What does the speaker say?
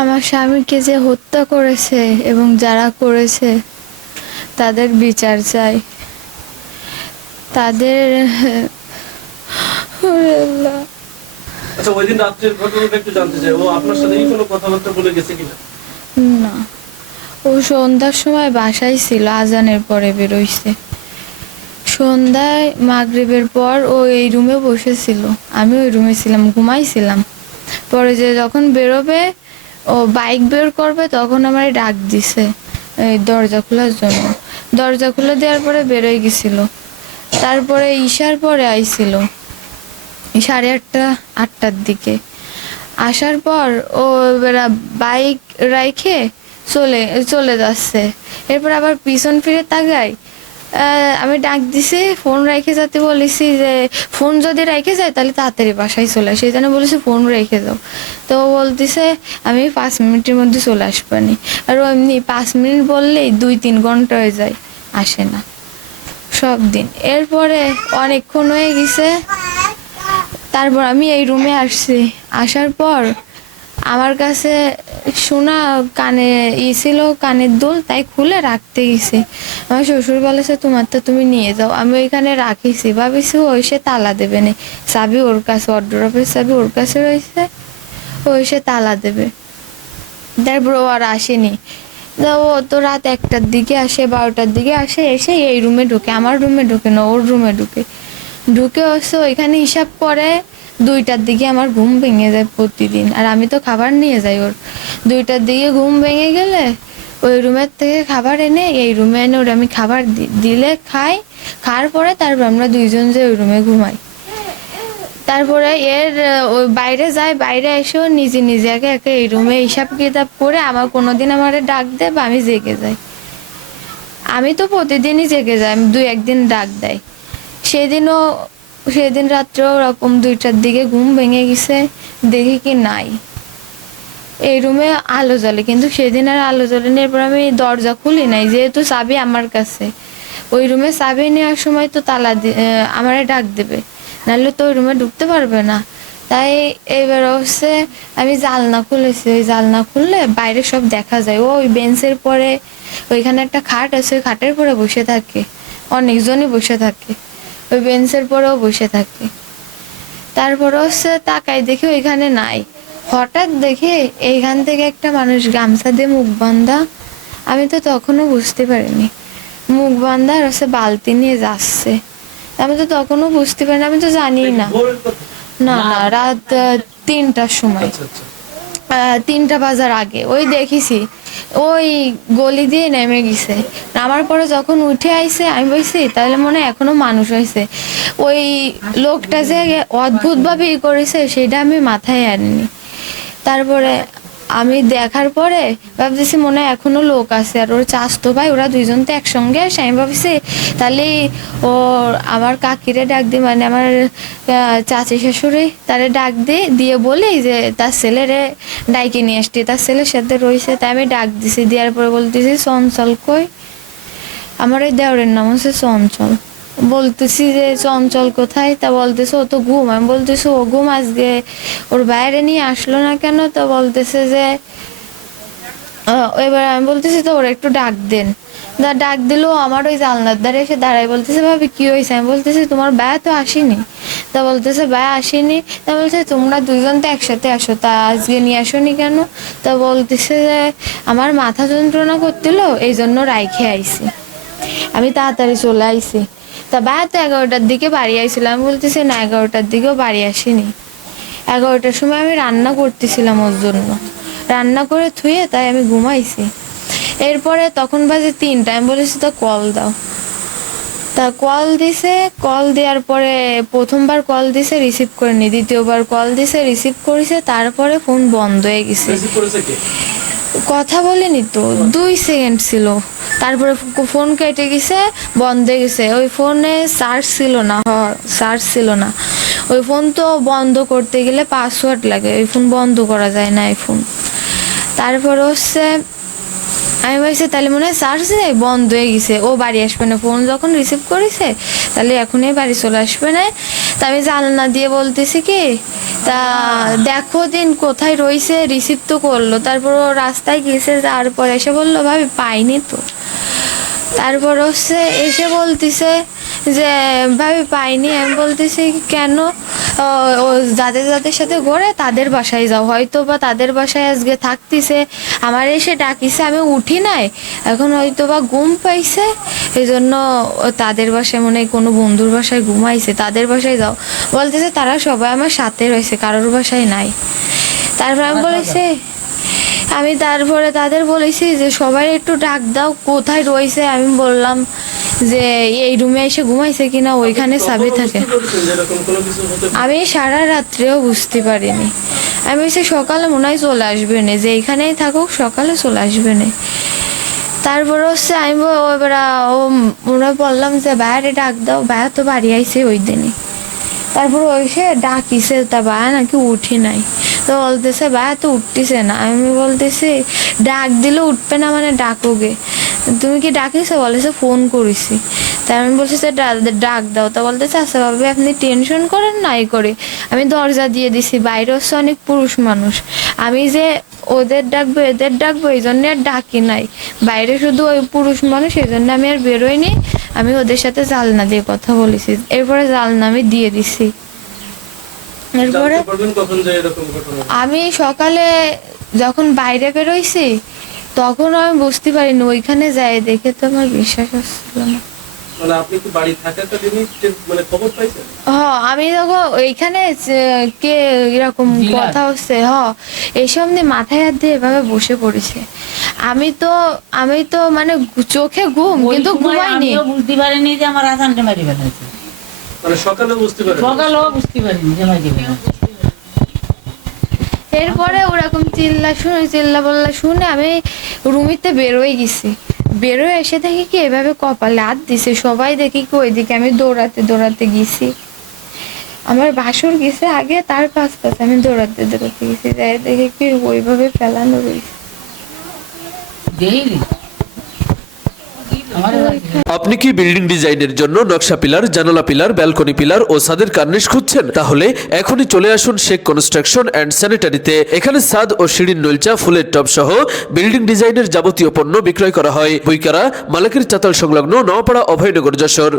আমার স্বামীকে যে হত্যা করেছে এবং যারা করেছে তাদের বিচার চাই। তাদের ওরে আল্লাহ। আচ্ছা, ওই দিন রাত্রের ঘটনাটা একটু জানতে চাই। ও আপনার সাথে কি কোনো কথাবার্তা বলে গেছে কিনা? না, ও সন্ধ্যার সময় বাসায় ছিল, আজানের পরে বেরোইছে। সন্ধ্যায় মাগরিবের পর ও এই রুমে বসেছিল, আমি ওই রুমে ছিলাম, ঘুমাইছিলাম। পরে যে যখন বেরোবে, ও বাইক বের করবে, তখন আমার ডাক দিছে এই দরজা খোলার জন্য। দরজা খুলে দেওয়ার পরে বেরোয় গেছিল। তারপরে ঈশার পরে আইছিল 8:30 8টার দিকে। আসার পর ও এবার বাইক রাইখে চলে চলে যাচ্ছে। এরপর আবার পিছন ফিরে তাকাই, আমি ডাক দিছি, ফোন রেখে যেতে বলেছি যে ফোন যদি রেখে যায় তাহলে তাড়াতাড়ি বাসায় চলে আসে, এই জন্য বলেছি ফোন রেখে দাও। তো ও বলতেছে আমি 5 মিনিটের মধ্যে চলে আসবানি। আর ও এমনি 5 মিনিট বললেই 2-3 ঘন্টা হয়ে যায়, আসে না সব দিন। এরপরে অনেকক্ষণ হয়ে গেছে, তারপর আমি এই রুমে আসছি। আসার পর আমার কাছে শোনা কানে ছিল, কানের দুল, তাই খুলে রাখতে গেছি। আমার শ্বশুর বলেছে তোমার তো তুমি নিয়ে যাও। আমি ওইখানে রাখিছি, ভাবিছি ও এসে তালা দেবে না, চাবি ওর কাছে, ওয়ারড্রপের চাবি ওর কাছে রয়েছে, ও এসে তালা দেবে। তারপর ও আর আসেনি। ও তো রাত 1টার দিকে আসে, 12টার দিকে আসে, এসে এই রুমে ঢুকে, আমার রুমে ঢুকে না, ওর রুমে ঢুকে। ঢুকে হচ্ছে ওইখানে হিসাব করে 2টার দিকে আমার ঘুম ভেঙে যায় প্রতিদিন। আর আমি তো খাবার নিয়ে যাই ওর। 2টার দিকে ঘুম ভেঙে গেলে ওই রুমের থেকে খাবার এনে এই রুমে এনে ওর আমি খাবার দিলে খাই। খাওয়ার পরে তারপর আমরা দুইজন যে ওই রুমে ঘুমাই। তারপরে ওই বাইরে যায়, বাইরে এসেও নিজে নিজে একে একে এই রুমে হিসাব কিতাব করে আমার কোনোদিন আমার ডাক দেয় বা আমি জেগে যাই। আমি তো প্রতিদিনই জেগে যাই, আমি 2-1 দিন ডাক দেয়। সেদিন রাত্রে ওরকম 2টার দিকে ঘুম ভেঙে গেছে, দেখি কি নাই, এই রুমে আলো জ্বলে, কিন্তু সেদিন আর আলো জ্বলেনি। এরপর আমি দরজা খুলি নাই, যেহেতু চাবি আমার কাছে। ওই রুমে চাবি নেওয়ার সময় তো তালা আমারে ডাক দেবে, নাহলে তো ওই রুমে ঢুকতে পারবে না। তাই এবার হচ্ছে আমি জানলা খুলেছি, ওই জানলা খুললে বাইরে সব দেখা যায়। ও ওই বেঞ্চের পরে, ওইখানে একটা খাট আছে, ওই খাটের পরে বসে থাকে, অনেকজনই বসে থাকে, ওই বেঞ্চের পরেও বসে থাকে। তারপরে হচ্ছে তাকাই দেখি ওইখানে নাই। হঠাৎ দেখি এইখান থেকে একটা মানুষ গামছা দিয়ে মুখ বান্ধা, আমি তো তখনও বুঝতে পারিনি, মুখ বান্ধা আর হচ্ছে বালতি নিয়ে যাচ্ছে। আমি তো তখনও বুঝতে পারিনি, আমি তো জানি না। না না, রাত 3টার সময়, 3টা বাজার আগে ওই দেখেছি, ওই গলি দিয়ে নেমে গেছে। নামার পরে যখন উঠে আইছে আমি বলছি তাহলে মনে হয় এখনো মানুষ হয়েছে। ওই লোকটা যে অদ্ভুত ভাবে করেছে সেটা আমি মাথায় আনিনি। তারপরে আমি দেখার পরে ভাবতেছি মনে হয় এখনো লোক আছে, আর ওর চাচতো ভাই, ওরা দুইজন তো একসঙ্গে আসে। আমি ভাবছি তাহলে ও আমার কাকিরে ডাক দি, মানে আমার চাচি শাশুড়ি তারে ডাক দিয়ে বলি যে তার ছেলেরে ডাইকে নিয়ে আসছি, তার ছেলের সাথে রয়েছে। তাই আমি ডাক দিছি, দেওয়ার পরে বলতেছি চঞ্চল কই। আমার ওই দেওরের নাম হচ্ছে চঞ্চল। বলতেছি যে চঞ্চল কোথায়, তা বলতেছে ও তো ঘুম। আমি বলতেছি ও ঘুম, আজকে ওর বাইরে নিয়ে আসলো না কেন? তো বলতেছে যে এবার আমি বলতেছি তো ওরা একটু ডাক দেন। ডাক দিল, আমার ওই জানলার ধারে এসে দাঁড়াই, বলতেছে ভাবি কি হয়েছে? আমি বলতেছি তোমার ভাইয়া তো আসেনি। তা বলতেছে ভাইয়া আসেনি। তা বলছে তোমরা দুইজন তো একসাথে আসো, তা আজকে নিয়ে আসোনি কেন? তা বলতেছে যে আমার মাথা যন্ত্রণা করছিল, এই জন্য রাইখে আইছি, আমি তাড়াতাড়ি চলে আইছি। তা ভাইয়া তো 11টার দিকে বাড়ি আইছিল। আমি বলতেছি না, 11টার দিকেও বাড়ি আসেনি। 11টার সময় আমি রান্না করতেছিলাম ওর জন্য, রান্না করে থুয়ে তাই আমি ঘুমাইছি। এরপরে তখন বাজে 3টা, আমি বলেছি তো কল দাও। তা কল দিছে, কল দেওয়ার পরে প্রথমবার কল দিছে রিসিভ করেনি, দ্বিতীয়বার কল দিছে রিসিভ করেছে, তারপরে ফোন বন্ধ হয়ে গেছে। কথা বলেনি তো, 2 সেকেন্ড ছিল, তারপরে ফোন কেটে গেছে, বন্ধ হয়ে গেছে। ওই ফোনে চার্জ ছিল না, চার্জ ছিল না। ওই ফোন তো বন্ধ করতে গেলে পাসওয়ার্ড লাগে, ওই ফোন বন্ধ করা যায় না, আইফোন। তারপর হচ্ছে আমি ভাবছি তাহলে মনে হয় চার্জ নেই, বন্ধ হয়ে গেছে, ও বাড়ি আসবে না। ফোন যখন রিসিভ করেছে তাহলে এখনই বাড়ি চলে আসবে না। তা আমি জানলা দিয়ে বলতেছি কি, তা দেখো দিন কোথায় রইছে, রিসিভ তো করলো, তারপর ও রাস্তায় গেছে, যাওয়ার পরে এসে বললো ভাবি পাইনি তো। তারপর হচ্ছে এসে বলতেছে যে ভাবি পাইনি। আমি বলতেছি কেন? ও যাদের যাদের সাথে ঘোরে তাদের বাসায় যাও, হয়তো বা তাদের বাসায় আজকে থাকতেছে, আমার এসে ডাকিছে, আমি উঠি নাই, এখন হয়তো বা ঘুম পাইছে, এই জন্য তাদের বাসায় মনে হয় কোনো বন্ধুর বাসায় ঘুমাইছে, তাদের বাসায় যাও। বলতেছে তারা সবাই আমার সাথে রয়েছে, কারোর বাসায় নাই। তারপর আমি বলেছি, আমি তারপরে তাদের বলেছি যে সবাই একটু ডাক দাও, কোথায় রয়েছে। আমি বললাম যে এই রুমে এসে ঘুমাইছে কিনা, ওইখানে চাবি থাকে। বুঝতে পেরেছেন যে এরকম কোনো কিছু হতে পারে? আমি সারা রাত্রেও বুঝতে পারিনি। আমি বলছি সকালে মনে হয় চলে আসবে না, যে এইখানেই থাকুক সকালে চলে আসবে না। তারপর হচ্ছে আমি এবার ও মনে হয় বললাম যে বাইরে ডাক দাও, বাইরে তো বাড়ি আইছে ওই দিনই। তারপর ওইসে ডাকিছে, তা বায়া নাকি উঠি নাই, তো বলতেছে বায়া তো উঠতেছে না। আমি বলতেছি ডাক দিলে উঠবে না মানে ডাকোগে, তুমি কি ডাকিছো? বলেছে ফোন করেছি। তাই আমি বলছি যে ডাক দাও, তা বলতেছে আচ্ছা ভাবি আপনি টেনশন করেন নাই করে। আমি দরজা দিয়ে দিছি, বাইরে হচ্ছে অনেক পুরুষ মানুষ, আমি যে ওদের ডাকবো এদের ডাকবো এই জন্য আর ডাকি নাই, বাইরে শুধু ওই পুরুষ মানুষ, এই জন্য আমি আর বেরোইনি। আমি ওদের সাথে জালনা দিয়ে কথা বলেছি, এরপরে জালনা আমি দিয়ে দিছি। এরপরে জানতে পারবেন কখন যে এরকম ঘটনা? আমি সকালে যখন বাইরে বেরোইছি তখন আমি বুঝতে পারিনি, ওইখানে যাই দেখে তো আমার বিশ্বাস হচ্ছিল না। মানে আপনি কি বাড়ি থাকাকালীনই মানে খবর পাইছেন? আমি যখন ওইখানে কে এরকম কথা হচ্ছে, এইসব নিয়ে মাথায় হাত দিয়ে এভাবে বসে পড়েছে। আমি তো মানে চোখে ঘুম, কিন্তু ঘুমাইনি। আমিও বুঝতে পারিনি যে আমার আসানটা মারি ফেলেছে। মানে সকালে বুঝতে পারেন? সকালেও বুঝতে পারিনি যে মারি ফেলেছে। এরপরে ওরকম চিল্লা বল্লা শুনে আমি রুমিতে বেরোয় গেছি। বেরোয় এসে দেখি কি এভাবে কপালে হাত দিছে, সবাই দেখি কি ওইদিকে। আমি দৌড়াতে দৌড়াতে গেছি, আমার বাসর গেছে আগে, তার পাশ আমি দৌড়াতে দৌড়াতে গেছি, যাই দেখি কি ওইভাবে ফেলানো রয়েছে। দেইলি আমার আপনি কি বিল্ডিং ডিজাইনের জন্য নকশা পিলার, জানালা পিলার, ব্যালকনি পিলার ও ছাদের কার্নিশ খুঁজছেন? তাহলে এখনই চলে আসুন শেখ কনস্ট্রাকশন অ্যান্ড স্যানিটারিতে। এখানে ছাদ ও সিঁড়ির নলচা, ফুলের টব সহ বিল্ডিং ডিজাইনের যাবতীয় পণ্য বিক্রয় করা হয়। বইকারা মালিকের চাতাল সংলগ্ন নওপাড়া অভয়নগর, যশোর।